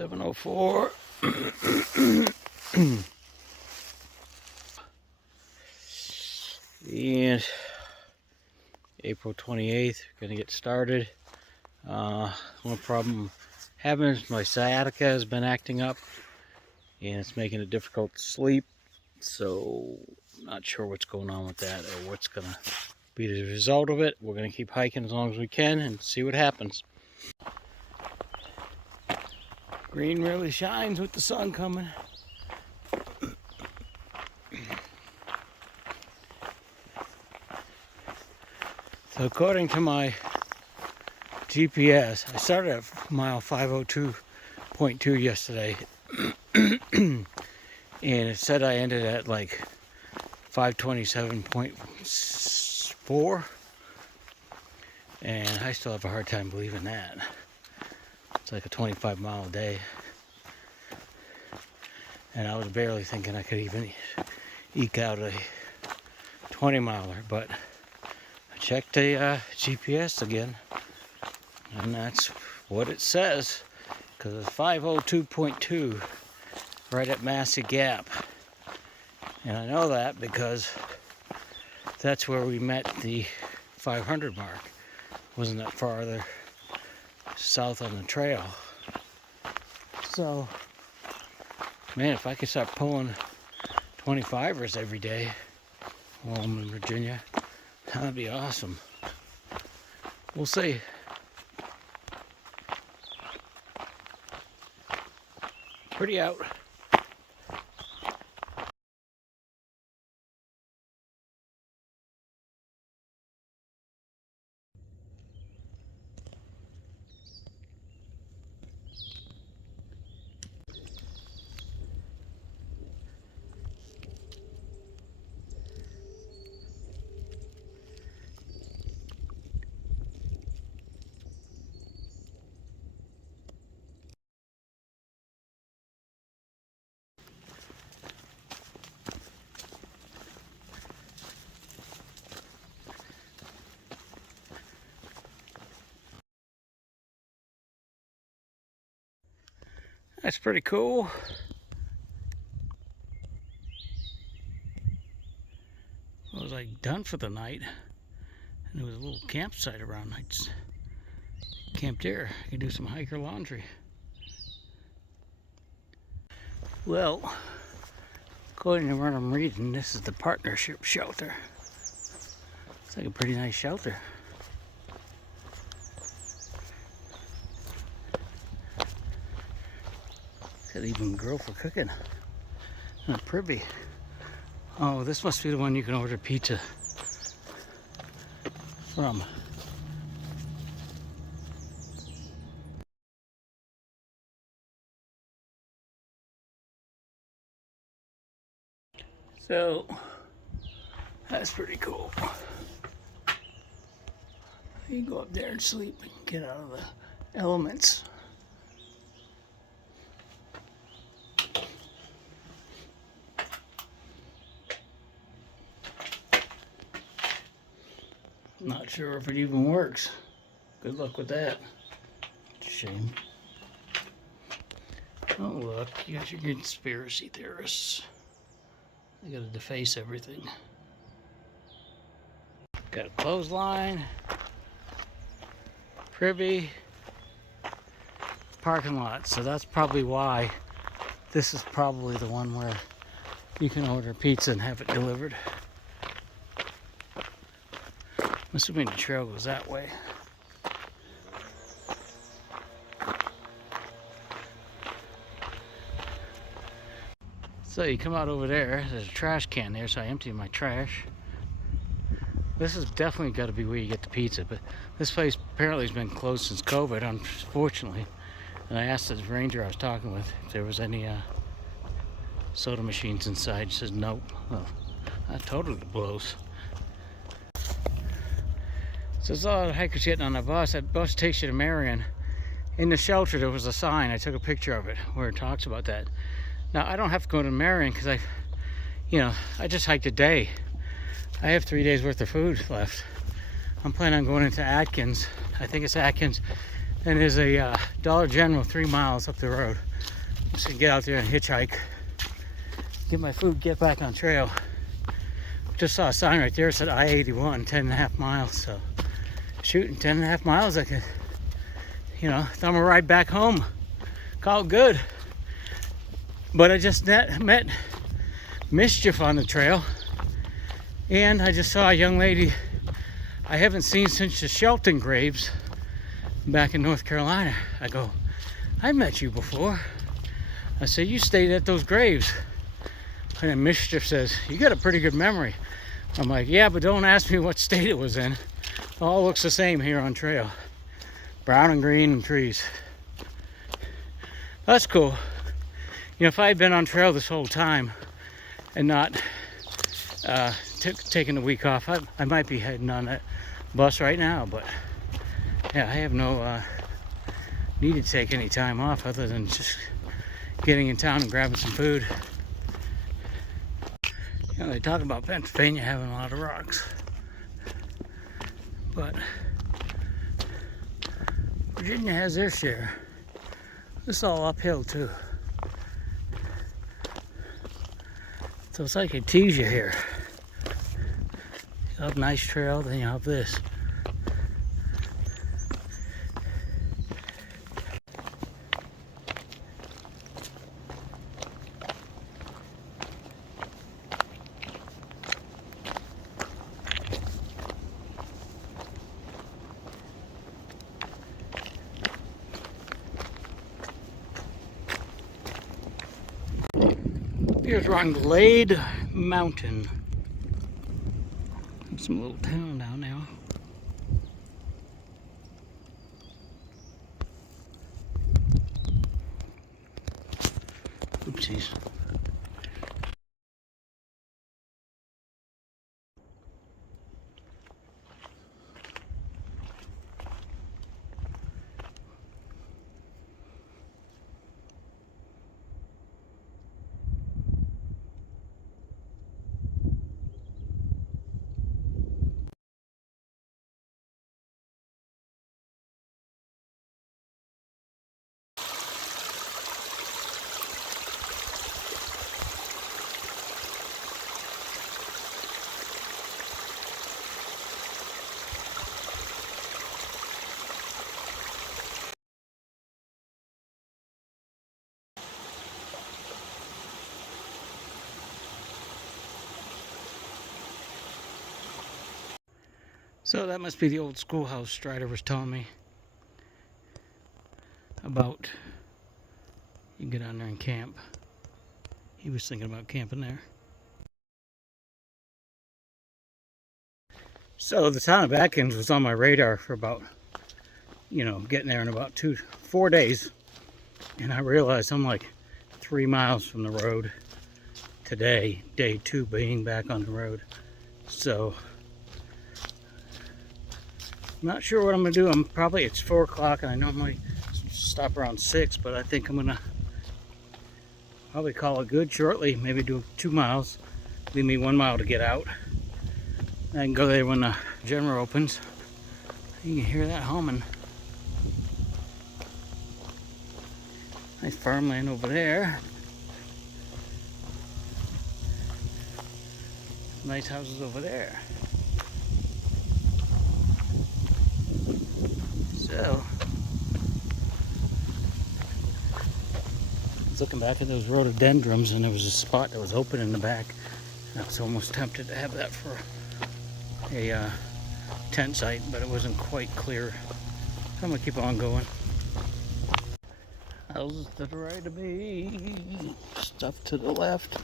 7:04. And April 28th, gonna get started. One problem having is my sciatica has been acting up and it's making it difficult to sleep. So not sure what's going on with that or what's gonna be the result of it. We're gonna keep hiking as long as we can and see what happens. Green really shines with the sun coming. So according to my GPS, I started at mile 502.2 yesterday. And it said I ended at like 527.4. And I still have a hard time believing that. It's like a 25-mile a day. And I was barely thinking I could even eke out a 20-miler, but I checked the GPS again, and that's what it says, because it's 502.2 right at Massey Gap. And I know that because that's where we met the 500 mark. Wasn't that farther south on the trail. So, man, if I could start pulling 25ers every day while I'm in Virginia, that'd be awesome. We'll see. Pretty out. That's pretty cool. I was like done for the night, and there was a little campsite around. I just camped here. I can do some hiker laundry. Well, according to what I'm reading, this is the partnership shelter. It's like a pretty nice shelter. Got even a grill for cooking. And a privy. Oh, this must be the one you can order pizza from. So, that's pretty cool. You can go up there and sleep and get out of the elements. Not sure if it even works. Good luck with that. Shame. Oh look, you got your conspiracy theorists. They gotta deface everything. Got a clothesline, privy, parking lot. So that's probably why this is probably the one where you can order pizza and have it delivered. I'm assuming the trail goes that way. So you come out over there, there's a trash can there, so I empty my trash. This has definitely got to be where you get the pizza, but this place apparently has been closed since COVID, unfortunately. And I asked the ranger I was talking with if there was any soda machines inside. He says nope. Well, that totally blows. So there's a lot of hikers getting on the bus. That bus takes you to Marion. In the shelter there was a sign, I took a picture of it, where it talks about that. Now I don't have to go to Marion because I just hiked a day. I have 3 days worth of food left. I'm planning on going into Atkins. I think it's Atkins. And there's a Dollar General 3 miles up the road. Just gonna get out there and hitchhike, get my food, get back on trail. Just saw a sign right there, it said I-81, 10.5 miles. So shooting 10.5 miles, I could, thumb a ride back home, call it good. But I just met Mischief on the trail, and I just saw a young lady I haven't seen since the Shelton Graves back in North Carolina. I go, I met you before. I said, you stayed at those graves. And then Mischief says, you got a pretty good memory. I'm like, yeah, but don't ask me what state it was in. It all looks the same here on trail. Brown and green and trees. That's cool. If I had been on trail this whole time and not taking the week off, I might be heading on that bus right now. But yeah, I have no need to take any time off other than just getting in town and grabbing some food. They talk about Pennsylvania having a lot of rocks, but Virginia has their share. This is all uphill too. So it's like it tease you here. You have a nice trail, then you have this. Here's we're on Glade Mountain. Some little town down there. Oopsies. So that must be the old schoolhouse Strider was telling me about. You can get on there and camp. He was thinking about camping there. So the town of Atkins was on my radar for about, getting there in about 4 days. And I realized I'm like 3 miles from the road today, day 2 being back on the road. So I'm not sure what I'm gonna do. It's 4 o'clock and I normally stop around 6, but I think I'm gonna probably call it good shortly. Maybe do 2 miles, leave me 1 mile to get out. I can go there when the generator opens. You can hear that humming. Nice farmland over there. Nice houses over there. So, I was looking back at those rhododendrons and there was a spot that was open in the back. I was almost tempted to have that for a tent site, but it wasn't quite clear. I'm gonna keep on going. Houses to the right of me, stuff to the left.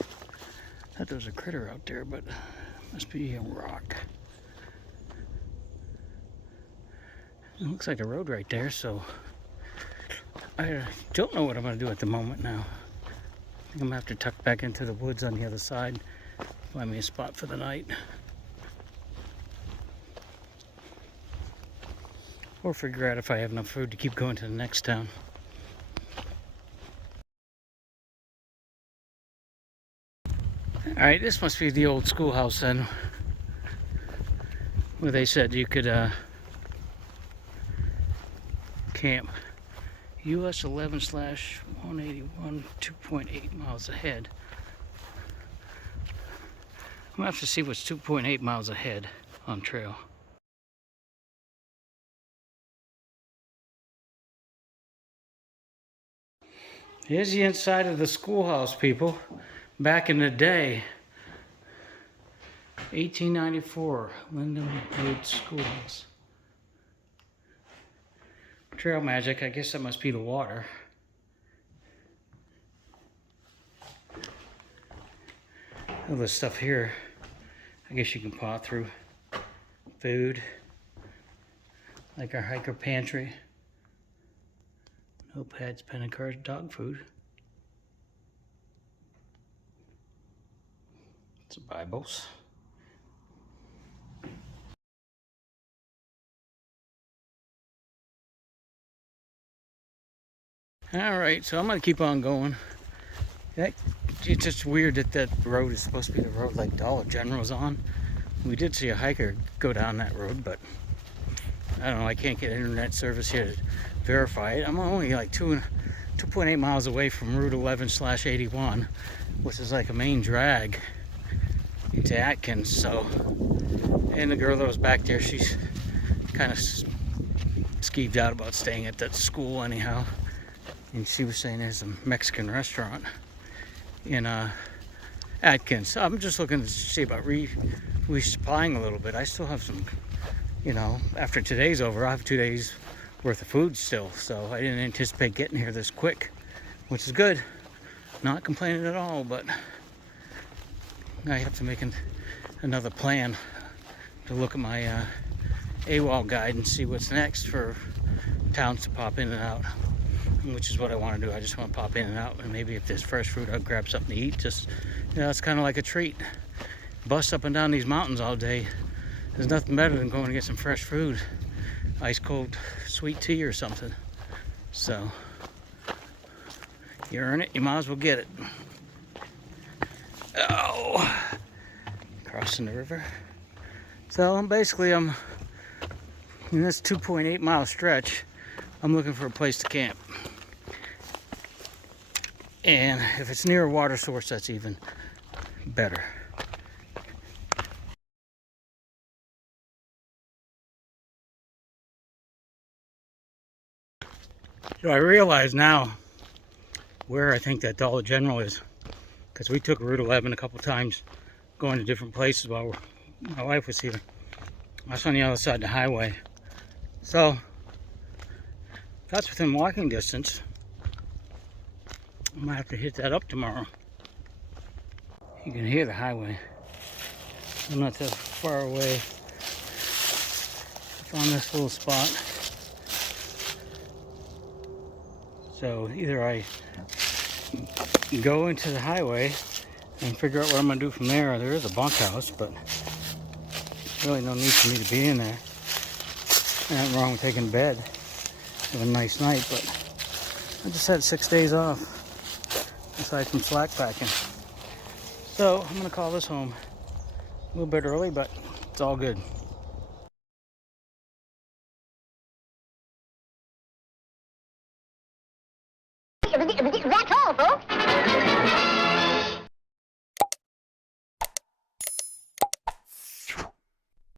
I thought there was a critter out there, but it must be a rock. It looks like a road right there, so I don't know what I'm gonna do at the moment now. I think I'm gonna have to tuck back into the woods on the other side, find me a spot for the night. Or figure out if I have enough food to keep going to the next town. Alright, this must be the old schoolhouse then, where they said you could camp US 11/181, 2.8 miles ahead. I'm gonna have to see what's 2.8 miles ahead on trail. Here's the inside of the schoolhouse, people. Back in the day, 1894, Lyndon Road Schoolhouse. Trail magic, I guess that must be the water. All this stuff here, I guess you can paw through. Food, like our hiker pantry. Notepads, pen and cards, dog food. Some Bibles. Alright, so I'm going to keep on going. It's just weird that that road is supposed to be the road like Dollar General's on. We did see a hiker go down that road, but I don't know, I can't get internet service here to verify it. I'm only like 2.8 miles away from Route 11/81, which is like a main drag into Atkins, so. And the girl that was back there, she's kind of skeeved out about staying at that school anyhow. And she was saying there's a Mexican restaurant in Atkins. So I'm just looking to see about resupplying a little bit. I still have some, you know, after today's over, I have 2 days worth of food still. So I didn't anticipate getting here this quick, which is good. Not complaining at all, but I have to make another plan to look at my AWOL guide and see what's next for towns to pop in and out, which is what I want to do. I just want to pop in and out, and maybe if there's fresh fruit, I'll grab something to eat. Just, you know, it's kind of like a treat. Bust up and down these mountains all day. There's nothing better than going to get some fresh food, ice cold sweet tea or something. So you earn it, you might as well get it. Oh, crossing the river. So I'm in this 2.8 mile stretch, I'm looking for a place to camp. And if it's near a water source, that's even better. So I realize now where I think that Dollar General is, because we took Route 11 a couple times going to different places while my wife was here. That's on the other side of the highway. So that's within walking distance. I might have to hit that up tomorrow. You can hear the highway. I'm not that far away. I found this little spot. So either I go into the highway and figure out what I'm going to do from there. There is a bunkhouse, but really no need for me to be in there. Nothing wrong with taking a bed. Have a nice night, but I just had 6 days off, aside from slack packing. So I'm going to call this home a little bit early, but it's all good. That's all, folks.